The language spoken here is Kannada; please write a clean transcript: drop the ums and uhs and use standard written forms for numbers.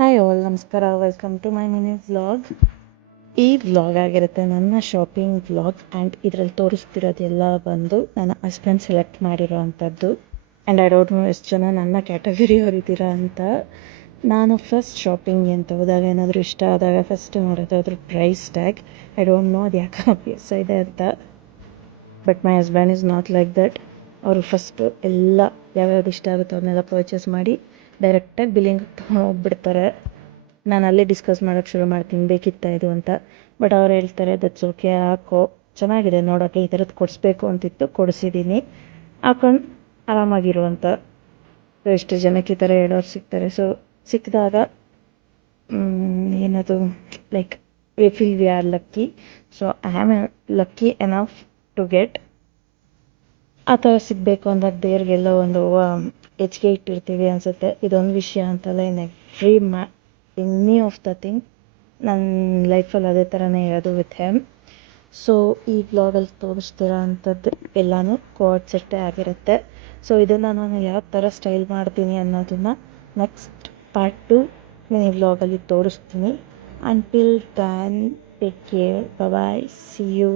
ಹಾಯ್ ಆಲ್, ನಮಸ್ಕಾರ. Welcome to my mini vlog. ಈ ವ್ಲಾಗ್ ಆಗಿರುತ್ತೆ ನನ್ನ ಶಾಪಿಂಗ್ ವ್ಲಾಗ್. ಆ್ಯಂಡ್ ಇದರಲ್ಲಿ ತೋರಿಸ್ತಿರೋದೆಲ್ಲ ಬಂದು ನನ್ನ ಹಸ್ಬೆಂಡ್ ಸೆಲೆಕ್ಟ್ ಮಾಡಿರೋ ಅಂಥದ್ದು. ಆ್ಯಂಡ್ ಐ ಡೋಂಟ್ ನೋ ಎಷ್ಟು ಜನ ನನ್ನ ಕ್ಯಾಟಗರಿ ಅವರಿದ್ದೀರಾ ಅಂತ. ನಾನು ಫಸ್ಟ್ ಶಾಪಿಂಗ್ ಅಂತ ಹೋದಾಗ ಏನಾದರೂ ಇಷ್ಟ ಆದಾಗ ಫಸ್ಟ್ ನೋಡೋದು ಅದ್ರ price tag. I don't know ಅದು ಯಾಕೆ ಅಭ್ಯಾಸ ಇದೆ ಅಂತ. But my husband is not like that. ಅವರು ಫಸ್ಟು ಎಲ್ಲ ಯಾವ್ಯಾವ್ದು ಇಷ್ಟ ಆಗುತ್ತೋ ಅವನ್ನೆಲ್ಲ ಪರ್ಚೇಸ್ ಮಾಡಿ ಡೈರೆಕ್ಟಾಗಿ ಬಿಲ್ಲಿಂಗ್ ಹೋಗ್ಬಿಡ್ತಾರೆ. ನಾನು ಅಲ್ಲೇ ಡಿಸ್ಕಸ್ ಮಾಡೋಕ್ಕೆ ಶುರು ಮಾಡ್ತೀನಿ, ಬೇಕಿತ್ತಾ ಇದು ಅಂತ. ಬಟ್ ಅವ್ರು ಹೇಳ್ತಾರೆ ದಟ್ಸ್ ಓಕೆ, ಹಾಕೋ, ಚೆನ್ನಾಗಿದೆ ನೋಡೋಕ್ಕೆ, ಈ ಥರದ್ದು ಕೊಡಿಸ್ಬೇಕು ಅಂತಿತ್ತು, ಕೊಡಿಸಿದ್ದೀನಿ, ಹಾಕೊಂಡು ಆರಾಮಾಗಿರು ಅಂತ. ಸೊ ಎಷ್ಟು ಜನಕ್ಕೆ ಈ ಥರ ಹೇಳೋರು ಸಿಗ್ತಾರೆ. ಸೊ ಸಿಕ್ಕಿದಾಗ ಏನದು like we feel we are lucky. So I am lucky enough to get ಆ ಥರ ಸಿಗಬೇಕು ಅಂದಾಗ ದೇವ್ರಿಗೆಲ್ಲ ಒಂದು ಹೆಚ್ಚಿಗೆ ಇಟ್ಟಿರ್ತೀವಿ ಅನಿಸುತ್ತೆ. ಇದೊಂದು ವಿಷಯ ಅಂತಲ್ಲ, ಎನಿ ಆಫ್ ದ ಥಿಂಗ್ ನನ್ನ ಲೈಫಲ್ಲಿ ಅದೇ ಥರನೇ ಇರೋದು ವಿತ್ ಹೆಮ್. ಸೊ ಈ ವ್ಲಾಗಲ್ಲಿ ತೋರಿಸ್ತಿರೋ ಅಂಥದ್ದು ಎಲ್ಲನೂ ಕೋಡ್ ಸೆಟ್ಟೇ ಆಗಿರುತ್ತೆ. ಸೊ ಇದನ್ನು ನಾನು ಯಾವ ಥರ ಸ್ಟೈಲ್ ಮಾಡ್ತೀನಿ ಅನ್ನೋದನ್ನು ನೆಕ್ಸ್ಟ್ ಪಾರ್ಟ್ 2 ಮಿನಿ ವ್ಲಾಗಲ್ಲಿ ತೋರಿಸ್ತೀನಿ. Until then take care, bye, see you.